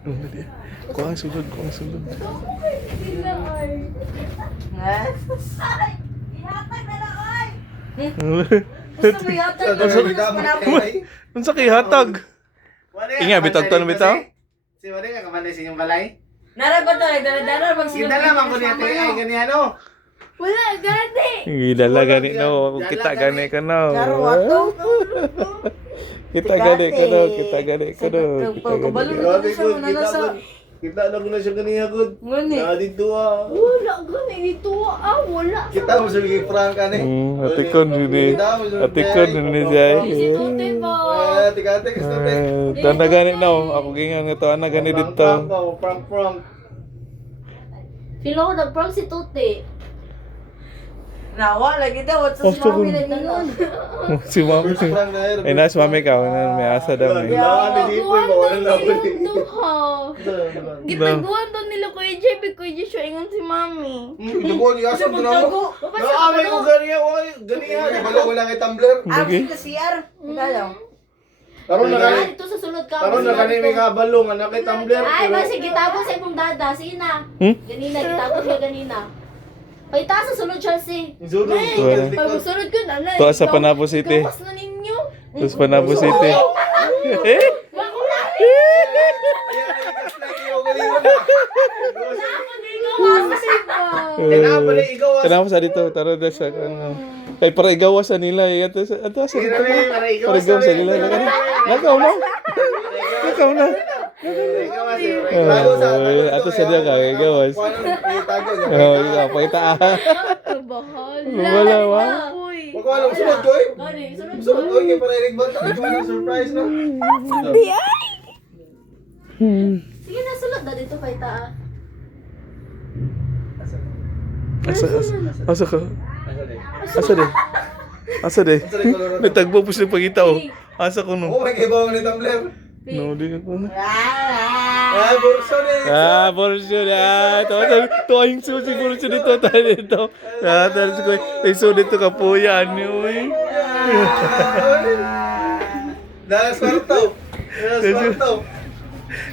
Kuha ang sulod, kuha ang sulod. Ihatag na lang, oy! Gusto mo yata Ang sa kihatag. Inga, bitaw to na bitaw. Si Wari nga kamanay sa inyong balay. Nara ba to? Nagdala pag Kita naman ko niya tayo ay ganyan o. Wala, gani! Gila gani no, ako kita gani ka no. Kita gani ka no, kita gani ka no. Kabalo na Grabe siya good, mo nalasa. kita lang na siya ganyan good. Ngani. Dito ah. Wala, gani! Dito, wala! Kita mo sa bigay prank ka ni. Atikon ni. Atikon ni jay. Si Tote po! Tika-tika gusto tayo. Tanda gani no, ako gingan nga to ana gani dito. Prank. Feel ko nag-prank si Tote. Nawa lagi daw. What's sa Basta mami kung- na ganun? Si mami. First prank na yun. Ay nas mami ka, may asa daw eh. Wala, hindi po yung wala na ako. Duha. Gitaguan to nila Kuya Jay, Kuya Jay siya ingon si Mami. Dugo ni Asam ko na mo. Naamay ko ganyan, ganyan. Balo ko lang kay Tumblr. Absent ka CR. Dalaw. Karon na Ah, gani. ito sa sulod ka. Karon na gani may kabalo nga na kay Tumblr. Ay, basi gitapos sa imong dada, sina. Ganina, gitapos ka ganina. Ay, taas sa sulod siya si. Zuro. Wala. Pag sunod ko na na. To sa Panabo City. Gawas na ninyo. Tapos Panabo City. Kenapa sa dito? Tara na sa kay para igawas sa nila. Ato sa dito. Para igawas sa nila. Nakaw na. Nakaw na. Ato sa dia ka igawas. Oh, ikaw pakita. Bahal. Wala wa. Uy. Wag ko alam sunod ko eh. Gani, sunod Sunod ko kay para inig ba ta ko surprise no. Sige na, sulod na dito kay taa. Asa ka? Asa de? Asa de? Natagbo po siya pagita oh. Asa ko no? Oh my god, bawang ni Tumblr. No, di ko na. Ah, burso ni. Borsyo na. To yung susi borsyo dito tayo dito. Tayo ko. Tayo dito kapuyan niyo eh. Dalas kwarto.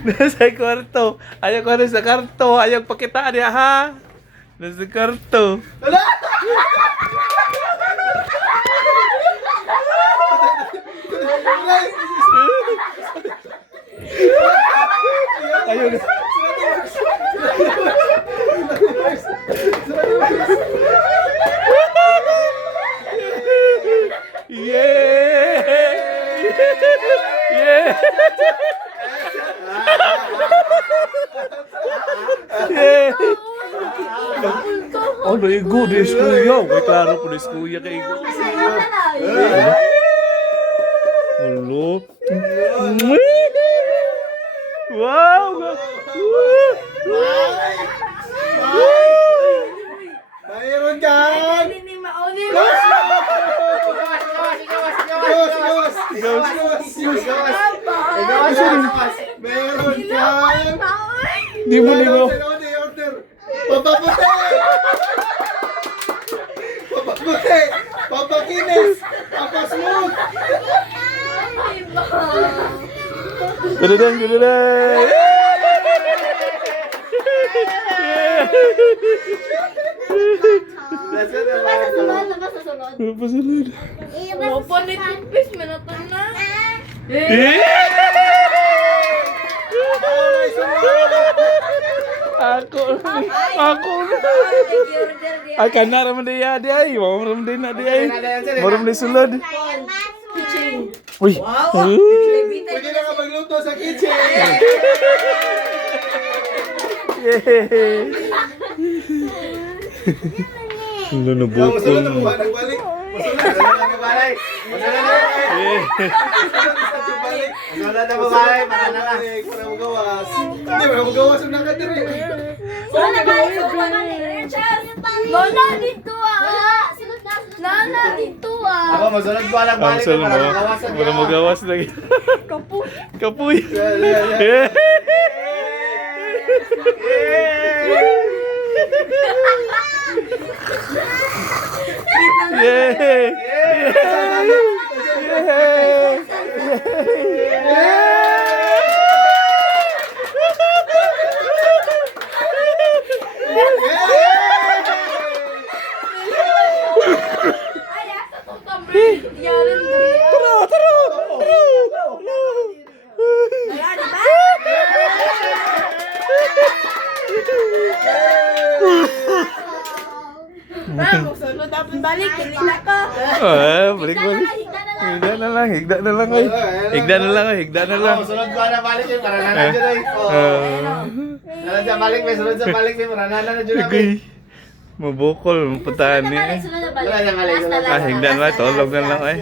Nasa kwarto. Ayaw ko na sa kwarto. Ayaw pakitaan niya ha. Nasa kwarto. Ayaw na. Yeah! Yeah! Yeah! Oh, naigo, des kuya. May klaro po des kuya kay igo. Hello. Wow! Mayroon ka. Hindi mauni. Meron ka. Di mo nimo. Order. Papaputi. Papaputi. Papakinis. Papasmooth. Dadadang, dadadang. Labas sa sulod. Pasalud. Opo, ni toothpaste, manatan na. Ako. Akan na raman dia ay. Mau raman dia na dia ay. Mau raman dia sulod. Kitchen. Uy. Pwede na ka magluto sa kitchen. Nunubukol Masunod na mo. ba? Nagbalik. Masunod na balay. Masunod na balay. Masunod na balay. Para na. Para mo gawas. Hindi, para mo gawas ang nakadiri. Wala ba? Lola, dito ah. Nana, dito ah. Ako, masunod ko alang Ang balik solo para mo. magawas ang Para magawas lagi. Kapu. Kapuy. Yay! Yay! Balik, hindi na ka. Balik. Higda na lang. Higda na lang, oy. Higda na lang, oy. Higda na lang. Oh, sunod ko na balik yun, para nanan dyan ay. Sunod sa balik, may sunod sa balik, may para nanan dyan ay. Gay. Mabukol, mapuntahan Sunod na niya. balik, sunod na balik. Wala na balik, Last na wala na. lang. Higda na lang, tulog na lang, oy.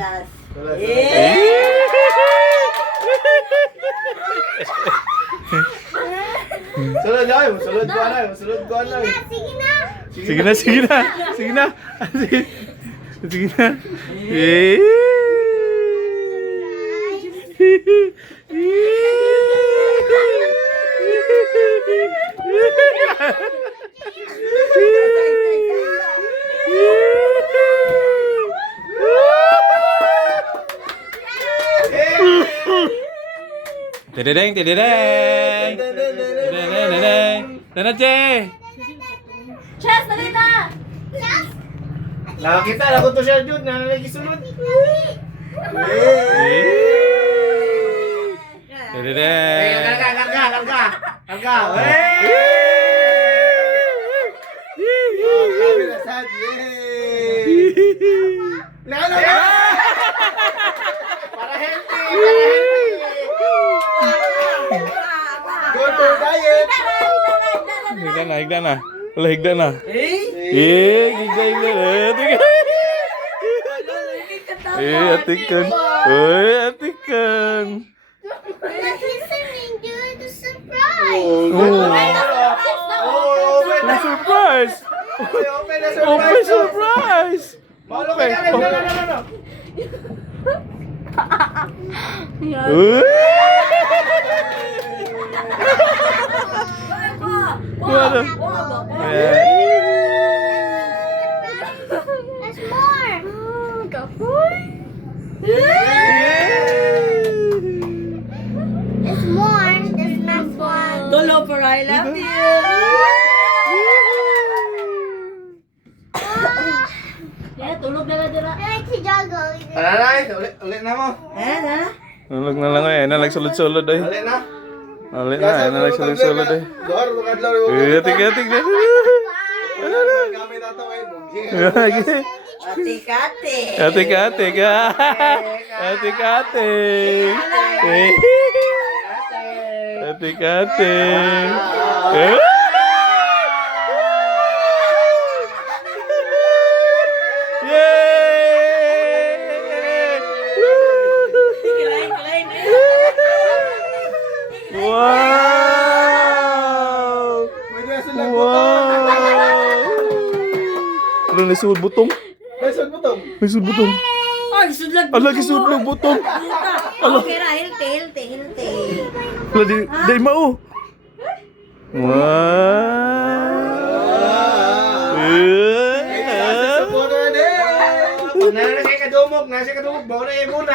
Sunod na, sunod ko na, sunod ko na. Sige na. Sige na. Sige na. Eh. Tidideng. Nana Jay. Chess, dali na! Nakakita, lagot to siya dyan, nanalagi sunod. Tidideng. Karga. Para healthy. Good for diet. Higda na. Wala, higda na. Higda. Atikan. Surprise! Open surprise! Okay. No. Ano? There's more. There's more. There's not one. Dolo for I love you. Yeah, tulog na lang dira. I like to juggle. Aray, ulit na mo. Nalog na lang ay, nalagsulod-sulod ay. Ulit na. Ulit na, nalagsulod-sulod ay. Doar, bukadlar. Atik. Kami tataway mo. Ate-kate. Atik. Kelain. Wow! Ano na suod butong? Besod mo to. May suod butong. Ay, sudlag. Ala, gisuod ng butong. Okay ra, healthy. Ala, di mao. Pag nananagay kadumog, nasa kadumog, bawa na yung muna.